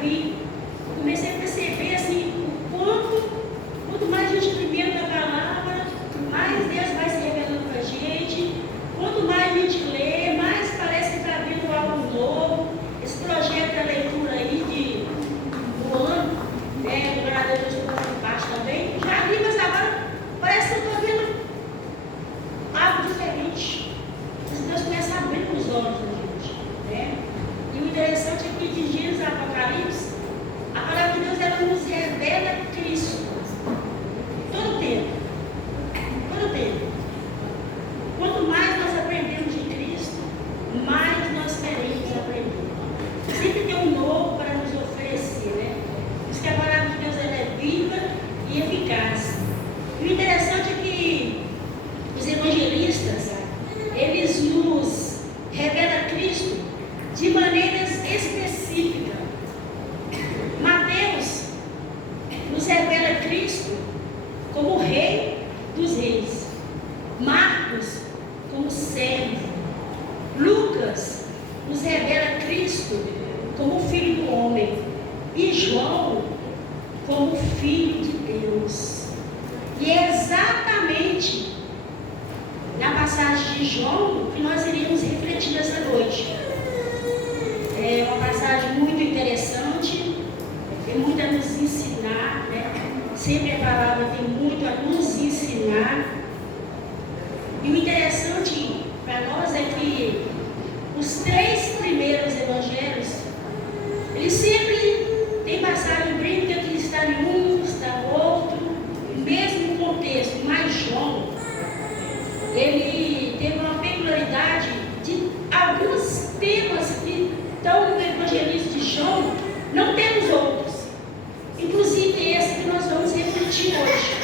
vi, eu comecei a perceber assim, o quanto mais a gente alimenta a palavra, mais Deus vai se revelando para a gente. Quanto mais a gente lê, mais parece que está vindo algo novo. Esse projeto da leitura aí do ano, do Guardador de Deus, eu parte também. Já li, mas agora parece que eu estou vendo algo diferente. Deus começa a abrir os olhos da gente, né? E o interessante é que de Gênesis a Apocalipse, a palavra de Deus ela nos revela Cristo. Todo tempo. Todo tempo. Quanto mais nós aprendemos de Cristo, mais nós queremos aprender. Sempre tem um novo para nos oferecer, né? Por isso que a palavra de Deus ela é viva e eficaz. E o interessante é que os evangelistas, eles nos revelam Cristo de maneiras específicas. Mateus nos revela Cristo como Rei dos Reis. Marcos como servo. Lucas nos revela Cristo como Filho do Homem. E João como Filho de Deus. E é exatamente na passagem de João que nós iríamos refletir nessa noite. É uma passagem muito interessante, tem muito a nos ensinar, né? Sempre a palavra tem muito a nos ensinar. E o interessante para nós é que os 3 primeiros evangelhos, eles sempre têm passagem bíblica que está em um, está no outro, no mesmo contexto, mas João, ele teve uma peculiaridade de alguns temas que estão no evangelista de João, não temos outros, inclusive esse que nós vamos refletir hoje.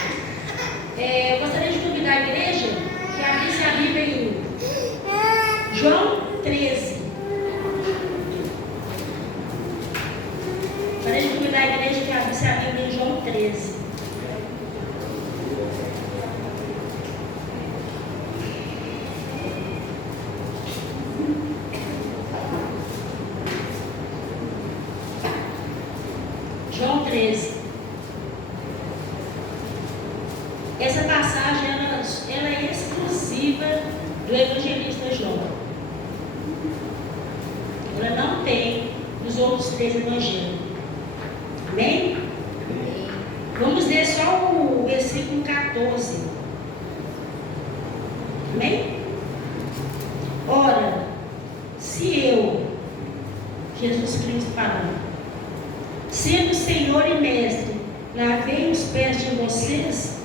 Gostaria de convidar a igreja que abrisse a Bíblia em João 13. Gostaria de convidar a igreja que abrisse a Bíblia em João 13. João 13. Essa passagem ela é exclusiva do evangelista João. Ela não tem nos outros 3 evangelhos. Amém? Amém. Vamos ler só o versículo 14. Amém? Ora, se eu, Jesus Cristo falando, sendo Senhor e Mestre, lavei os pés de vocês,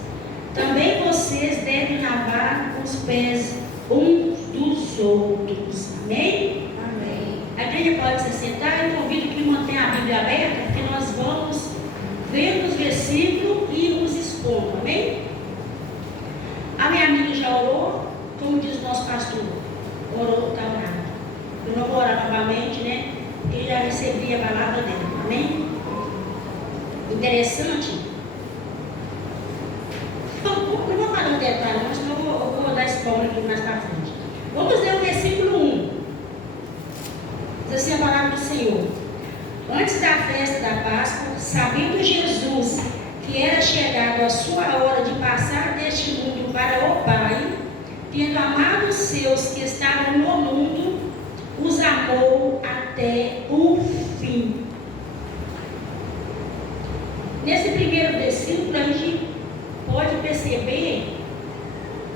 também vocês devem lavar os pés uns dos outros. Amém? Amém. A igreja pode se sentar. Eu convido que mantenha a Bíblia aberta, porque nós vamos ver os versículos e nos expondo. Amém? A minha amiga já orou, como diz o nosso pastor, orou, está orado. Eu não vou orar novamente, né? Porque já recebi a palavra dele. Amém? Interessante. Não vou falar um detalhe, mas senão eu vou dar spoiler aqui mais para frente. Vamos ler o versículo 1. Diz assim a palavra do Senhor. Antes da festa da Páscoa, sabendo Jesus que era chegado a sua hora de passar deste mundo para o Pai, tendo amado os seus que estavam no mundo, os amou até o fim. Nesse primeiro versículo, a gente pode perceber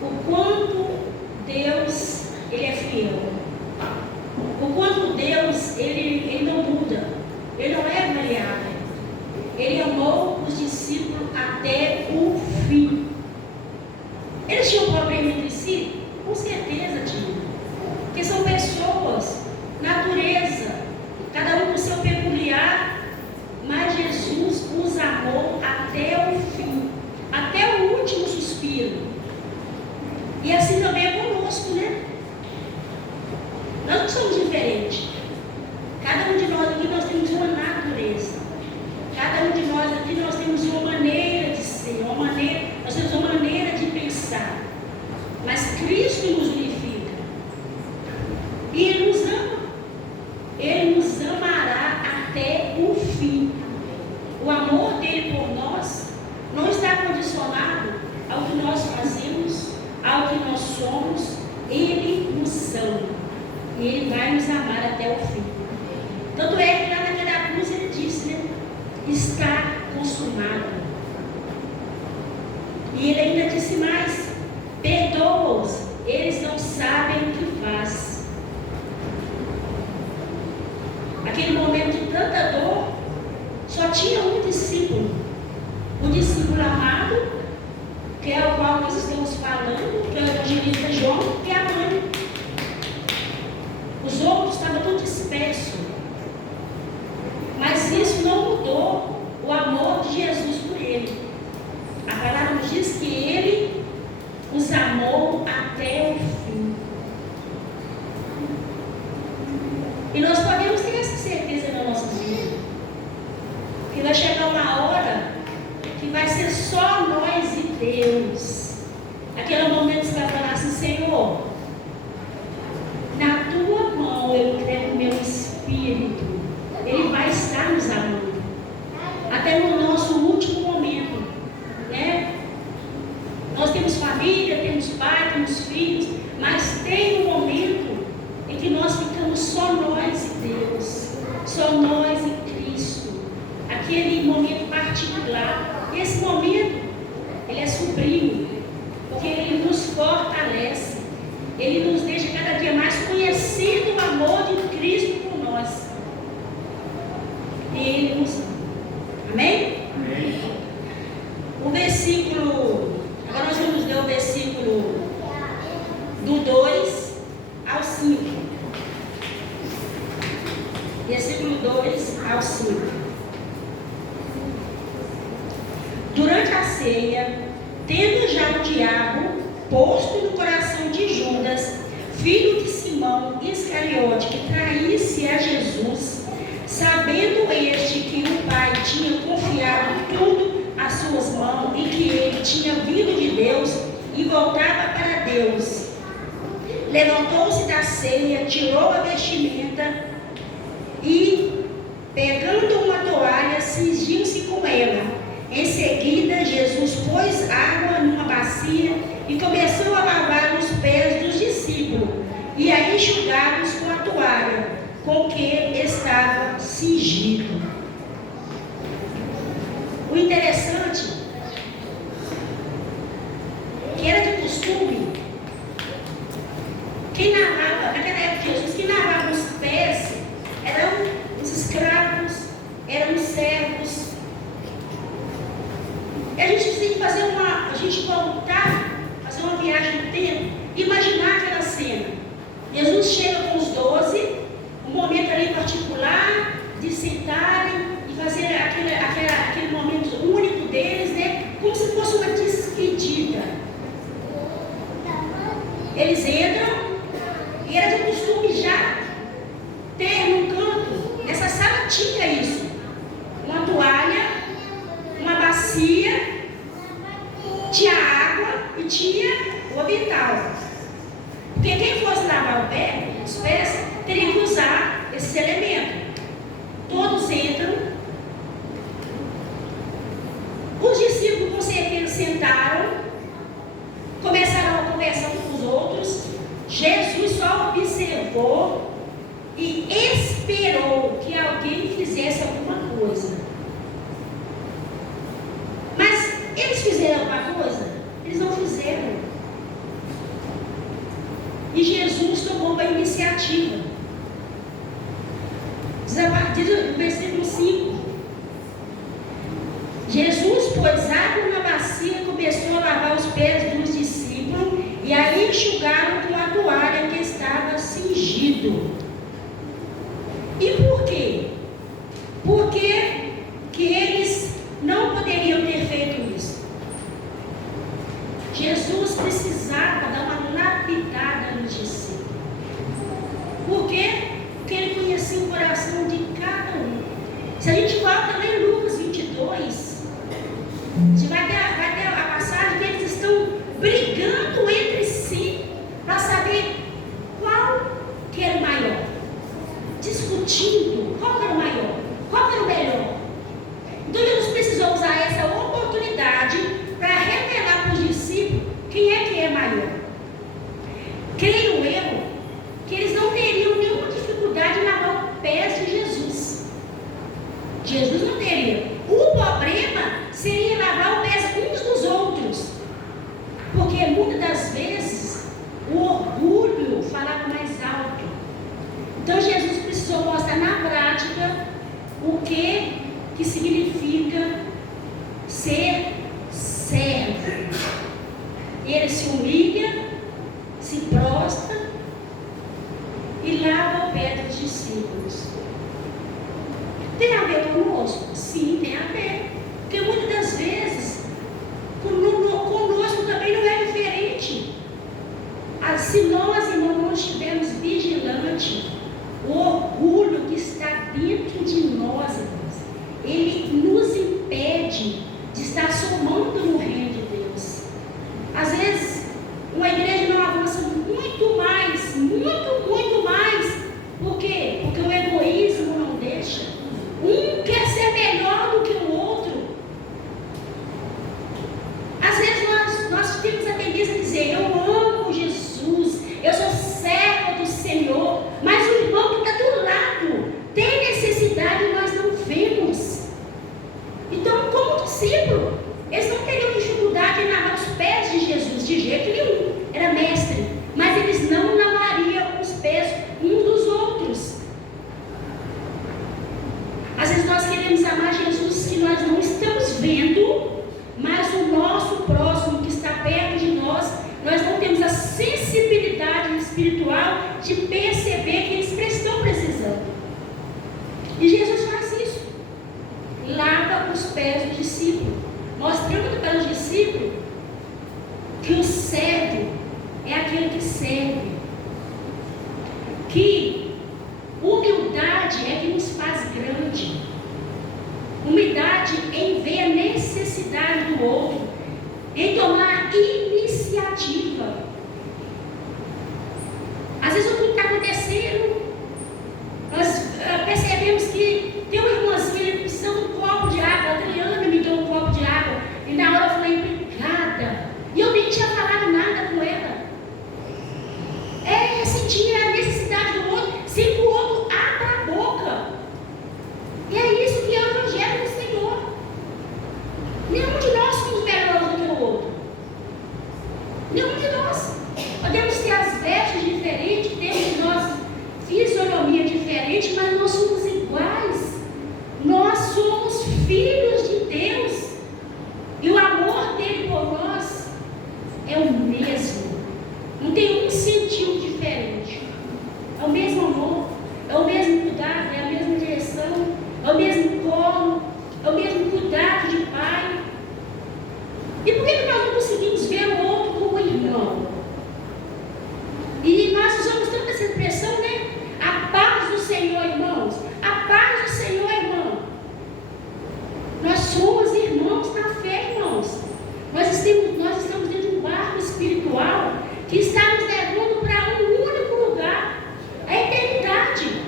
o quanto Deus ele é fiel. O quanto Deus ele não muda. Ele não é variável. Ele amou os discípulos até o fim. Eles tinham problema entre si? Com certeza tinham. Porque são pessoas, natureza, cada um com seu que nós fazemos, ao que nós somos, Ele nos ama. E Ele vai nos amar até o fim. Tanto é que lá naquela cruz Ele disse, né? Está consumado. E Ele ainda disse mais: perdoa-os, eles não sabem o que faz. Aquele momento de tanta dor, só tinha um discípulo. O discípulo amado, que é o qual nós estamos falando, que é o evangelista João, e a mãe. Os outros estavam todos dispersos. Mas isso não mudou o amor de Jesus por ele. A palavra nos diz que ele os amou até o fim. E nós podemos ter essa certeza na nossa vida. Que vai chegar uma hora que vai ser só nós e Deus. Aquele momento que você vai falar assim: Senhor, na tua mão eu entrego o meu espírito. Ele vai estar nos amando até no nosso último momento, né? Nós temos família, temos pai, temos filhos, mas tem um momento em que nós ficamos só nós e Deus, só nós e Cristo. Aquele momento particular. E esse momento, ele é sublime, porque ele nos fortalece, ele nos deixa cada dia mais conhecendo o amor de Cristo por nós. E ele nos ama. Amém? Amém. O versículo, agora nós vamos ler o versículo do 2 ao 5. Versículo 2 ao 5. Durante a ceia, tendo já o diabo posto no coração de Judas, filho de Simão Iscariote, que traísse a Jesus, sabendo este que o Pai tinha confiado tudo às suas mãos e que ele tinha vindo de Deus e voltava para Deus, levantou-se da ceia, tirou a vestimenta e, pegando uma toalha, cingiu-se com ela. Em seguida, Jesus pôs água numa bacia e começou a lavar os pés dos discípulos e a enxugá-los com a toalha com que estava cingido. O interessante que era de costume, quem lavava, naquela época de Jesus, quem lavava os pés eram os escravos, eram os servos. E a gente precisa fazer a gente voltar, fazer uma viagem no tempo, imaginar aquela cena. Jesus chega com os 12, um momento ali particular de sentarem e fazer aquele momento único deles, né? Como se fosse uma despedida. Eles entram e era de costume já ter num canto, nessa sala tinha isso, uma toalha, uma bacia, tinha água e tinha o avental. Porque quem fosse lavar os pés, teria que usar esse elemento. Todos entram. Os discípulos com certeza sentaram, começaram a conversar uns com os outros. Jesus só observou e esperou que alguém fizesse alguma coisa. Mas eles fizeram alguma coisa? Eles não fizeram. E Jesus tomou a iniciativa. Diz a partir do versículo 5. Jesus pôs água na bacia e começou a lavar os pés dos discípulos e a enxugaram com a toalha que estava cingido. E por quê? Porque que eles não poderiam ter feito isso. Jesus precisava dar uma lapidada nos discípulos. Por quê? Porque ele conhecia o coração de cada um. Se a gente volta lá em Lucas 22, a gente vai ter a passagem que eles estão brigando entre si para saber qual que era o maior. Discutindo qual que era o maior, qual que era o melhor. Então Jesus precisou usar essa oportunidade para revelar para os discípulos Jesus não teria. O problema seria lavar o pé uns dos outros. Porque muitas das vezes o orgulho falava mais alto. Então Jesus precisou mostrar na prática o que significa ser servo. Ele se humilha, se prostra e lava o pé dos discípulos. Tem a ver conosco? Sim, tem a ver. Porque muitas das vezes conosco também não é diferente. Se nós, irmãos, não estivermos vigilantes, o orgulho que está dentro de nós, irmãos, ele nos impede de estar somando no reino de Deus. Às vezes, uma igreja não avança muito mais. Por quê? Porque o egoísmo não deixa. Um quer ser melhor do que o outro. Às vezes nós temos a tendência a dizer: eu amo Jesus, eu sou servo do Senhor, mas o irmão que está do lado tem necessidade e nós não vemos. Então, como discípulo, eles não teriam dificuldade em lavar os pés de Jesus, de jeito nenhum, era mestre, mas eles não lavariam os pés uns dos outros. Às vezes nós queremos amar Jesus que nós não estamos vendo, mas o nosso próximo que está perto de nós não temos a sensibilidade espiritual de perceber que eles estão precisando. E Jesus faz isso, lava os pés do discípulo, mostrando para os discípulos que o servo é aquele que serve, que humildade é que nos faz grande. Humildade em ver a necessidade do outro, em tomar iniciativa. Às vezes o que está acontecendo, nós percebemos que tem uma irmãzinha, ele precisa de um copo de água. A Adriana me deu um copo de água e na hora eu falei: obrigada. E eu nem tinha falado nada com ela. Sentir a necessidade do outro, sem que o outro abra a boca. E é isso que é o Evangelho do Senhor. Nenhum de nós somos melhores do que o outro. Nenhum de nós. Podemos ter as vestes diferentes, temos nossa fisionomia diferente, mas nós somos iguais. Nós somos filhos de Deus. E o amor dele por nós é o mesmo. Não tem um sentido diferente. É o mesmo amor, é o mesmo cuidado, é a mesma direção, é o mesmo colo, é o mesmo cuidado de pai. E por que nós não conseguimos ver o outro como irmão? E nós usamos tanto essa expressão, né? A paz do Senhor, irmãos. A paz do Senhor, irmão. Nós somos irmãos na fé, irmãos. Nós estamos dentro de um barco espiritual que está nos levando para um único lugar, a eternidade.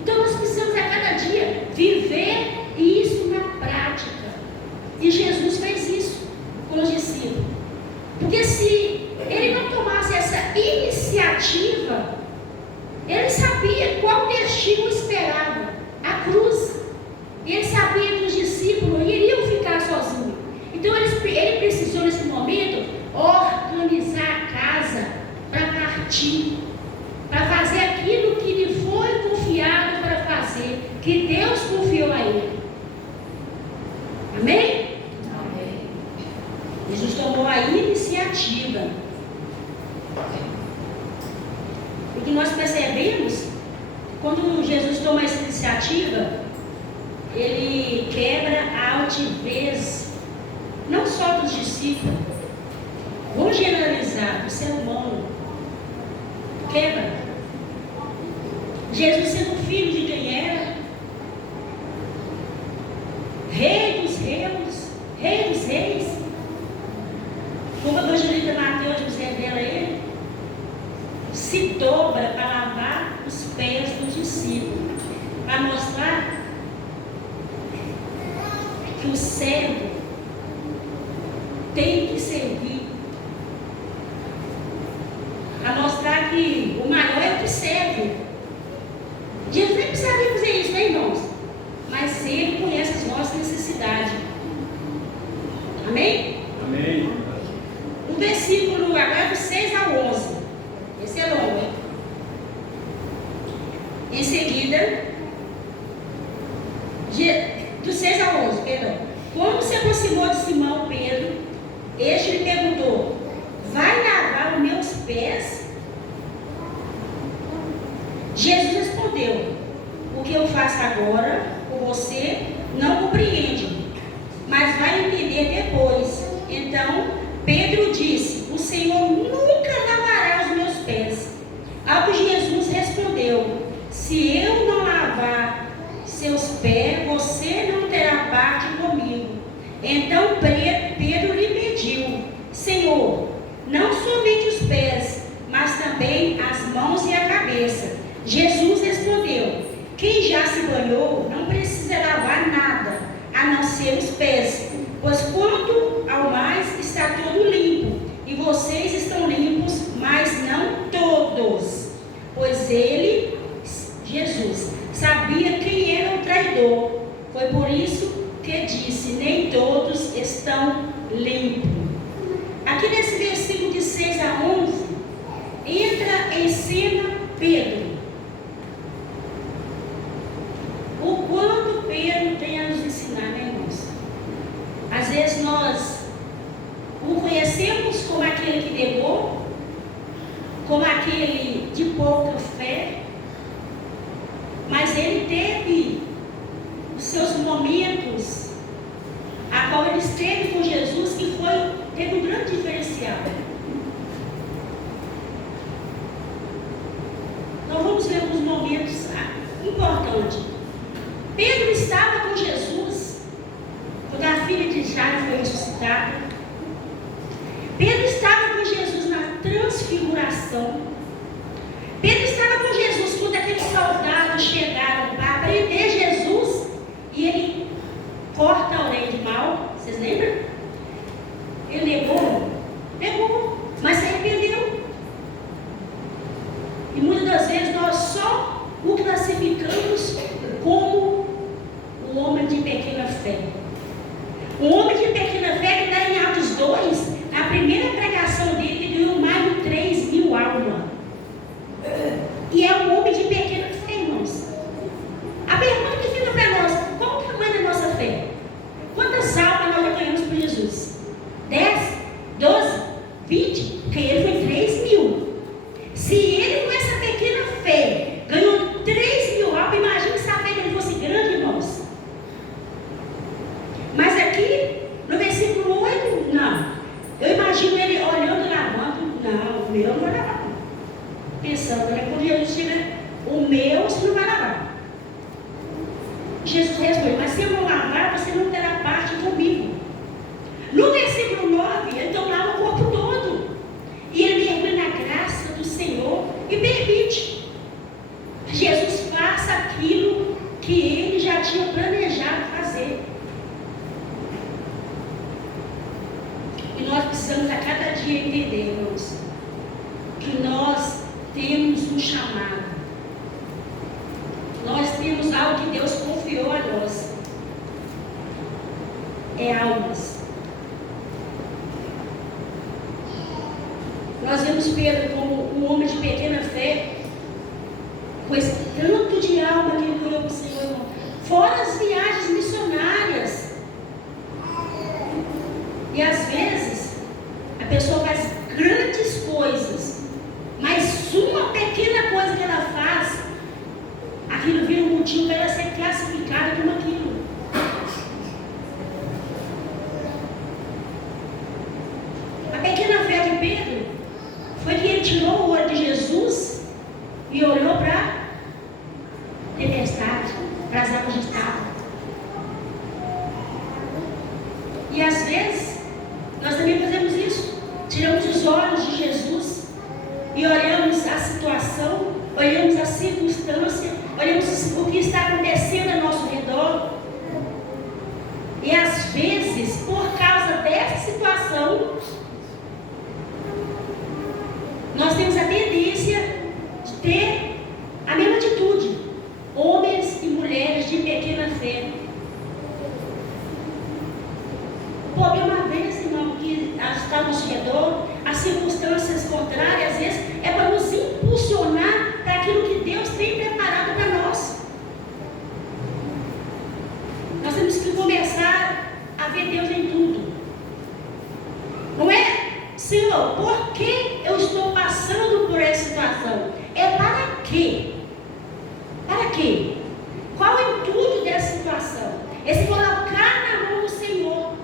Então nós precisamos a cada dia viver isso na prática. E Jesus fez isso com os discípulos. Porque se ele não tomasse essa iniciativa, ele sabia qual destino esperava, a cruz. Ele sabia que os discípulos iriam ficar sozinhos. Então ele precisou nesse momento organizar a casa para partir, para fazer aquilo que lhe foi confiado para fazer, que Deus confiou a ele. Amém? Amém. Jesus tomou a iniciativa. O que nós percebemos, quando Jesus toma essa iniciativa, ele quebra a altivez, não só dos discípulos, vamos generalizar, do ser humano. Quebra. Jesus sendo filho de quem era, rei dos reis, como o evangelista Mateus nos revela ele, se dobra para lavar os pés dos discípulos, para mostrar que o servo tem que servir, para mostrar que o maior é o que serve. Jesus nem precisaria fazer isso, né, irmãos? Mas ele Amém? Amém. No versículo agora do 6 ao 11. Esse é longo, hein? Em seguida, do 6 ao 11, perdão. Quando se aproximou de Simão Pedro, este lhe perguntou: vai lavar os meus pés? Jesus respondeu: o que eu faço agora por você não compreende, mas vai entender depois. Então Pedro disse: o Senhor nunca lavará os meus pés. Ao que Jesus respondeu: se eu não lavar seus pés, você não terá parte comigo. Então Pedro lhe pediu: Senhor, não somente os pés, mas também as mãos e a cabeça. Jesus respondeu: quem já se banhou não precisa lavar nada, a não ser os pés, pois quanto ao mais está todo limpo, e vocês estão limpos, mas não todos. Pois ele, Jesus, sabia quem era o traidor. Foi por isso que disse: nem todos estão limpos. Aqui nesse versículo de 6 a 11, entra em cena Pedro. O quanto Pedro tem a nos ensinar, né, irmãos? Às vezes nós o conhecemos como aquele que negou, como aquele de pouca fé, mas ele teve os seus momentos, a qual ele esteve com Jesus, que teve um grande diferencial. Então vamos ver alguns momentos importantes. Pedro estava com Jesus quando a filha de Jairo foi ressuscitada. Pedro estava com Jesus na transfiguração. Pedro estava com Jesus quando aqueles soldados chegaram para prender Jesus e ele corta a orelha de mal. Vocês lembram? Ele negou? Negou, mas se arrependeu. E muitas das vezes nós só o classificamos como um homem de pequena fé. Um homem de pequena fé que está em Atos 2, na primeira pregação dele, ele ganhou mais de 3.000 almas. E é um homem de pequena fé, irmãos. A pergunta que fica para nós: qual o tamanho da nossa fé? Quantas almas nós já ganhamos por Jesus? 10? 12? 20? Porque ele foi 3.000. Se ele com essa pequena fé ganhou 3.000 almas, imagina se a fé dele fosse grande, irmãos. Mas aqui, no versículo 8, não. Eu imagino ele olhando e lavando. Não, o meu não vai lavar. Pensando, né? Quando Jesus chega, o meu você não vai lavar. Jesus responde: mas se eu não lavar, você não terá parte comigo. No versículo 9, então lava o corpo todo. E ele mergulha na graça do Senhor e permite que Jesus faça aquilo que ele já tinha planejado fazer. E nós precisamos a cada dia entender, irmãos, que nós temos um chamado. Nós temos algo que Deus confiou a nós. É almas. Nós vemos Pedro como um homem de pequena fé, com esse tanto de alma que ele ganhou para o Senhor, irmão. Fora as viagens missionárias. E às vezes a pessoa faz grandes coisas, mas uma pequena coisa que ela faz, aquilo vira um motivo para ela ser classificada como aquilo. A pequena fé de Pedro foi que ele tirou o olho de Jesus e olhou para a tempestade, para as águas de estado. E às vezes nós também fazemos isso. Tiramos os olhos de Jesus e olhamos a situação, olhamos a circunstância, olhamos o que está acontecendo ao nosso redor. E às vezes, por causa dessa situação, nós temos a tendência de ter a mesma atitude. Homens e mulheres de pequena fé. O problema, às vezes, está ao nosso redor, as circunstâncias contrárias, às vezes, é para nos impulsionar para aquilo que Deus tem preparado para nós. Nós temos que começar a ver Deus em tudo. Não é, Senhor, por que eu estou passando por essa situação? É para quê? Para quê? Qual é o intuito dessa situação? É se colocar na mão do Senhor.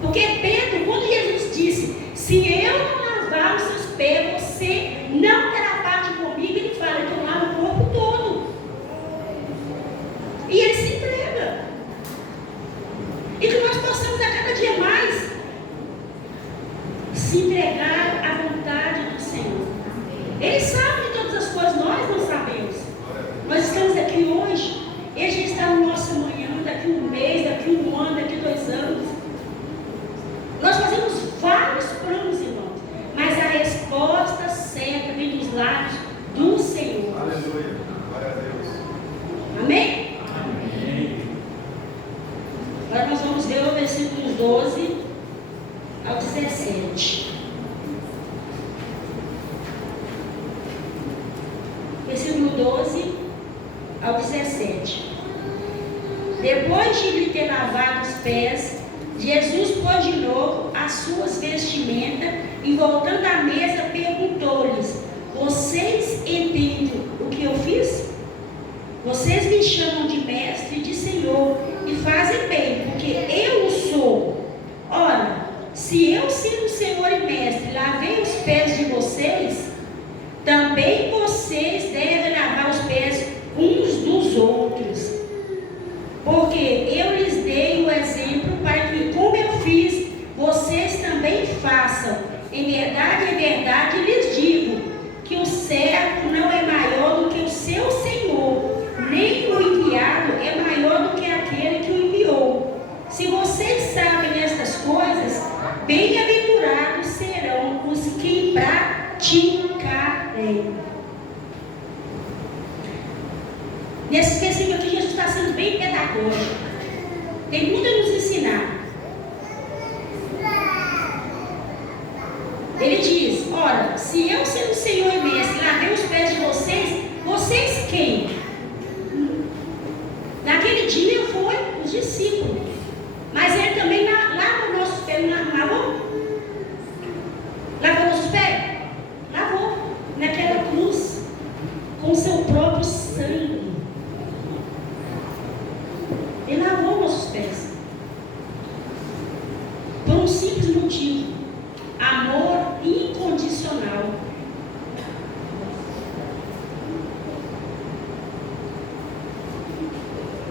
Porque Pedro, quando Jesus disse, se eu não lavar os seus pés, você não terá parte comigo, ele fala, então lava o corpo todo. E ele se entrega. E que nós possamos a cada dia mais se entregar à vontade do Senhor. Ele sabe de todas as coisas, nós não sabemos. Nós estamos aqui hoje, Ele já está no nosso amanhã, daqui um mês, daqui um ano, daqui 2 anos. Nós fazemos vários planos, irmãos, mas a resposta certa vem dos lábios do Senhor. Aleluia, glória a Deus. Amém? Amém. Agora nós vamos ver o versículo 12 ao 17. Versículo 12 ao 17. Depois de lhe ter lavado os pés, Jesus pôs de novo as suas vestimentas e, voltando à mesa, perguntou-lhes: vocês entendem o que eu fiz? Vocês me chamam de mestre e de Senhor, e fazem bem, porque eu o sou. Ora, se eu, sendo Senhor e mestre, lavei os pés de vocês, também vocês devem lavar os pés uns dos outros. Porque eu lhes dei o exemplo para que, como eu fiz, vocês também façam. Em verdade, lhes digo que o servo não é maior do que o seu senhor, nem o enviado é maior do que aquele que o enviou. Se vocês sabem estas coisas, bem-aventurados serão os que praticarem. Nesse versículo aqui, Jesus está sendo bem pedagógico. Tem muito a nos ensinar. Ele diz: ora, se eu, sendo Senhor e mestre, lavei os pés de vocês, vocês quem? Naquele dia foi os discípulos. Mas ele também lava os nossos pés, não lavou? Lavou nossos pés? Lavou. Naquela cruz, com o seu próprio sangue. Ele lavou nossos pés. Por um simples motivo: amor incondicional.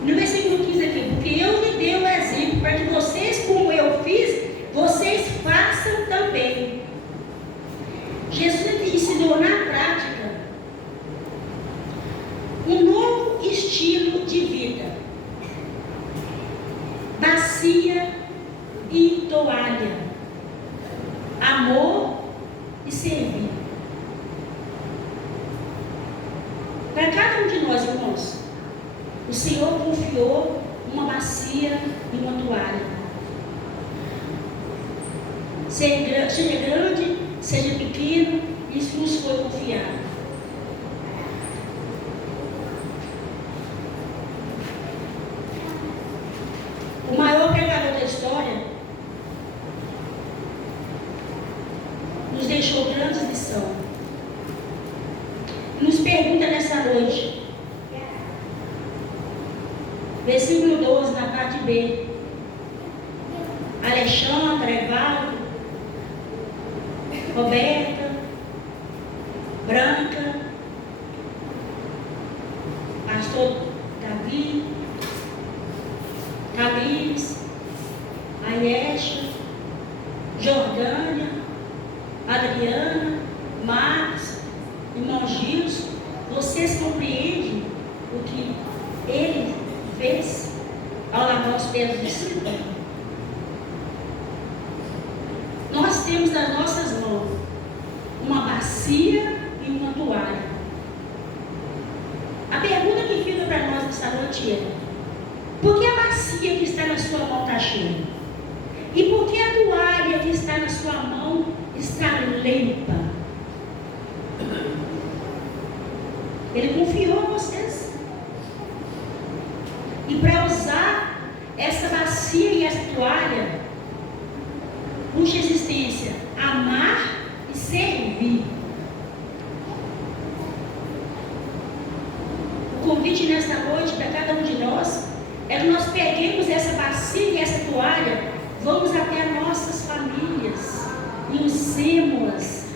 No versículo 15 aqui: porque eu lhe dei o exemplo para que vocês, como eu fiz, vocês façam também. Jesus ensinou na prática um novo estilo de vida: bacia e toalha, amor e servir. Para cada um de nós, irmãos, o Senhor confiou uma bacia e uma toalha. Seja grande, seja pequeno, isso nos foi confiado. O maior pregador da história nos deixou grandes lições. Nos pergunta nessa noite, versículo 12, na parte B: Alexandre, Evaldo, Roberta, Branca, pastor Davi, Tamires, Ayesha, Jordânia, Adriana, Marcos, irmão Gilson, vocês compreendem o que ele fez ao lavar os pés dos discípulos? Nós temos nas nossas mãos uma bacia e uma toalha. A pergunta que fica para nós nessa noite é: por que a bacia que está na sua mão está cheia? E por que a toalha que está na sua mão está limpa. Ele confiou a vocês. E para usar essa bacia e essa toalha, puxa existência, amar e servir. O convite nesta noite para cada um de nós é que nós peguemos essa bacia e essa toalha, vamos até as nossas famílias e usemos-las.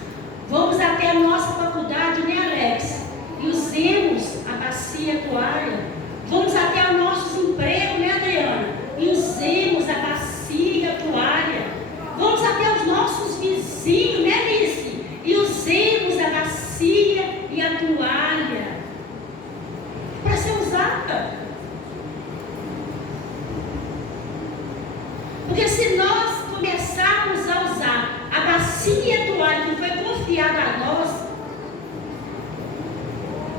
Vamos até a nossa faculdade, né, Alex? E usemos a bacia e a toalha. Vamos até os nossos empregos, né, Adriana? E usemos a bacia e a toalha. Vamos até os nossos vizinhos, né, Alice? E usemos a bacia e a toalha. Para ser usada. Porque se nós começarmos a usar a bacia e a toalha que foi confiada a nós,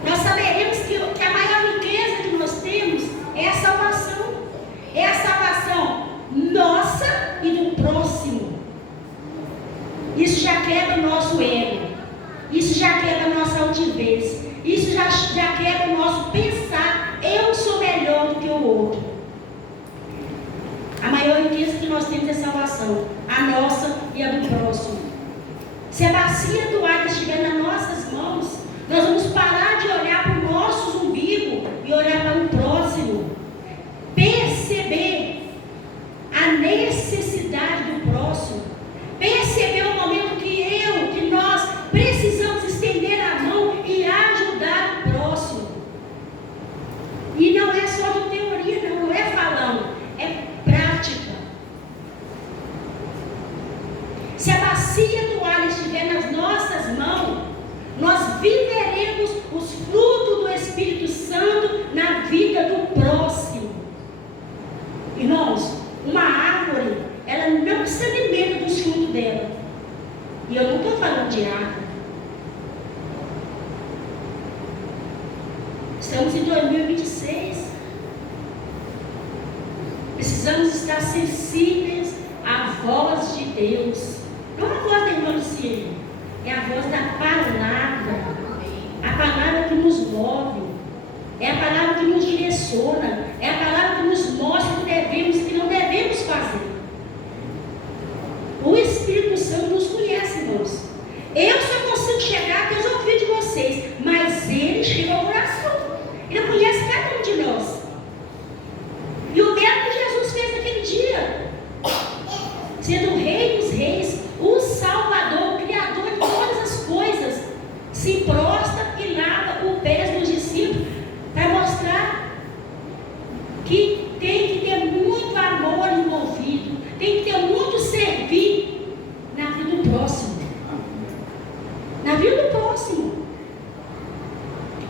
nós saberemos que a maior riqueza que nós temos é a salvação. É a salvação nossa e do próximo. Isso já quebra o nosso ego. Isso já quebra a nossa altivez. Isso já quebra o nosso pensar. Eu sou melhor do que o outro. A maior riqueza que nós temos é a salvação. A nossa e a do próximo. Se a bacia do ar estiver nas nossas mãos, nós vamos parar de olhar para o nosso umbigo e olhar para o próximo. Perceber a necessidade do próximo. Perceber o momento que nós precisamos estender a mão e ajudar o próximo. E não é só de teoria, não é falando, é prática. Se a bacia do ar estiver nas nossas mãos, nós viveremos os frutos do Espírito Santo na vida do próximo. Irmãos, uma árvore, ela não se alimenta dos frutos dela. E eu não estou falando de árvore. Estamos em 2026. Precisamos estar sensíveis à voz de Deus. Não a voz da irmã Luciene, é a voz da palavra. A palavra que nos move. É a palavra que nos direciona. É a palavra que nos mostra o que devemos e o que não devemos fazer. O Espírito Santo nos conhece, irmãos. Eu só consigo chegar até os ouvidos de vocês, mas Ele chega ao coração. Ele conhece cada um de nós. E o mesmo que Jesus fez naquele dia, sendo o Rei dos Reis, o Salvador, o Criador de todas as coisas, se prostra e lava os pés dos discípulos para mostrar que tem que ter muito amor envolvido, tem que ter muito servir na vida do próximo. Na vida do próximo.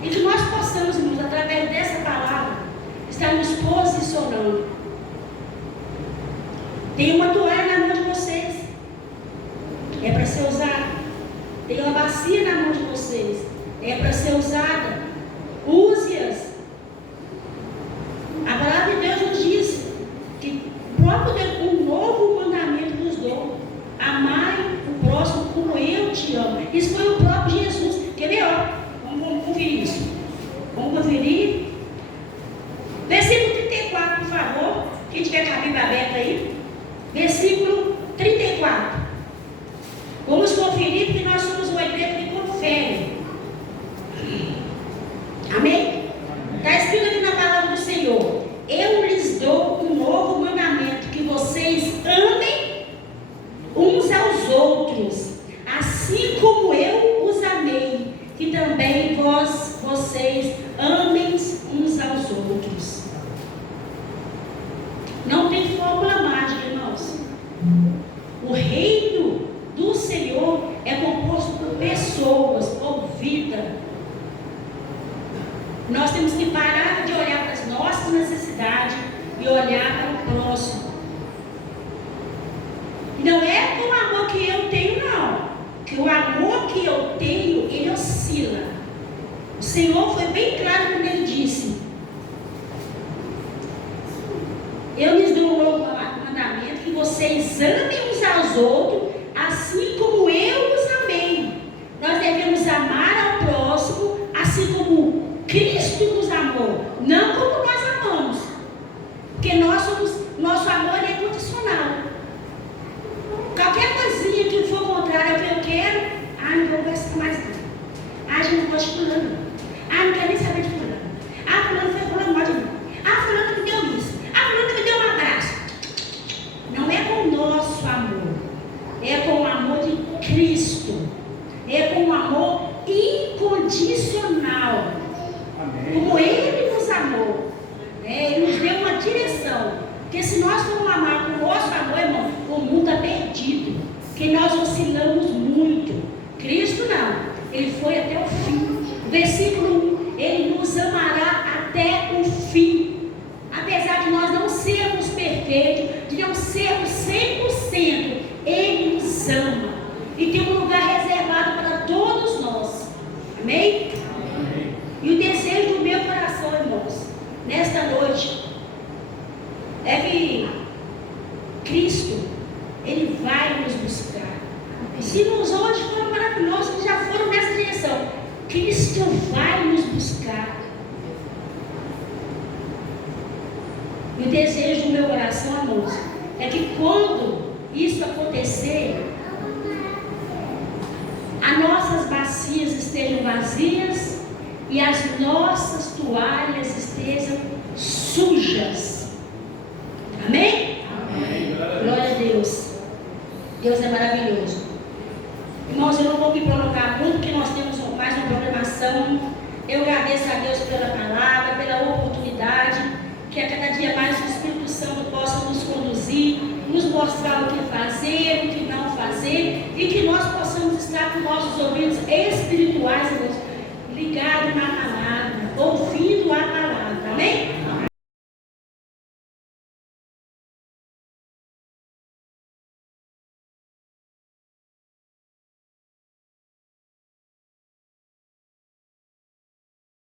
E que nós possamos, irmãos, através dessa palavra, estar nos posicionando. Tem uma toalha na mão de vocês. É para ser usada. Tem uma bacia na mão de vocês. É para ser usada. Use-as. A palavra de Deus nos diz que o próprio Deus, um novo mandamento nos dou. Amai o próximo como eu te amo. Isso foi o próprio Jesus. Quer ver? Vamos conferir isso. Vamos conferir. Versículo 34, por favor. Quem tiver com a Bíblia aberta aí. Versículo 34. Vamos conferir, porque nós somos uma igreja que confere. Amém? Está escrito aqui na palavra do Senhor: eu lhes dou um novo mandamento, que vocês amem uns aos outros, assim como eu os amei, que também vocês amem uns aos outros. Não tem fórmula mágica, irmãos. O reino do Senhor é composto por pessoas, por vida. Nós temos que parar de olhar para as nossas necessidades e olhar para o próximo. Não é com o amor que eu tenho, não. Que o amor que eu tenho, ele oscila. O Senhor foi bem claro quando Ele disse: eu lhes dou um novo mandamento, que vocês vocês amem uns aos outros, assim como eu os amei. Nós devemos amar ao próximo, assim como Cristo nos amou, não como nós amamos, porque nosso amor é incondicional. Qualquer coisinha que for contrária ao que eu quero, não vou gastar mais não. A gente não gosta de fulano. Não quer nem saber de fulano. Fulano foi falando mal de mim. Fulano me deu isso. Fulano me deu um abraço. Não é com o nosso amor, é com o amor de Cristo, é com o amor incondicional. Amém. Como Ele nos amou, né? Ele nos deu uma direção. Porque se nós formos amar com o nosso amor, irmão, o mundo está perdido. Porque nós oscilamos muito. Cristo não, Ele foi até o fim. Versículo 1, Ele nos amará até o fim. Apesar de nós não sermos perfeitos, de não sermos 100%, Ele nos ama. E tem um lugar reservado para todos nós. Amém? Amém. E o desejo do meu coração, irmãos, nesta noite, é que Cristo, Ele vai nos buscar. Se nos hoje foram maravilhosos, que já foram nessa direção, Cristo vai nos buscar. E o desejo do meu coração, irmãos, é que quando isso acontecer, as nossas bacias estejam vazias e as nossas toalhas estejam sujas. Amém? Amém. Glória a Deus. Deus é maravilhoso. Irmãos, eu não vou me prolongar muito, porque nós temos mais uma programação. Eu agradeço a Deus pela palavra, pela oportunidade, que a cada dia mais o Espírito Santo possa nos conduzir, nos mostrar o que fazer, o que não fazer, e que nós possamos estar com nossos ouvidos espirituais, irmãos, ligados na palavra, ouvindo a palavra.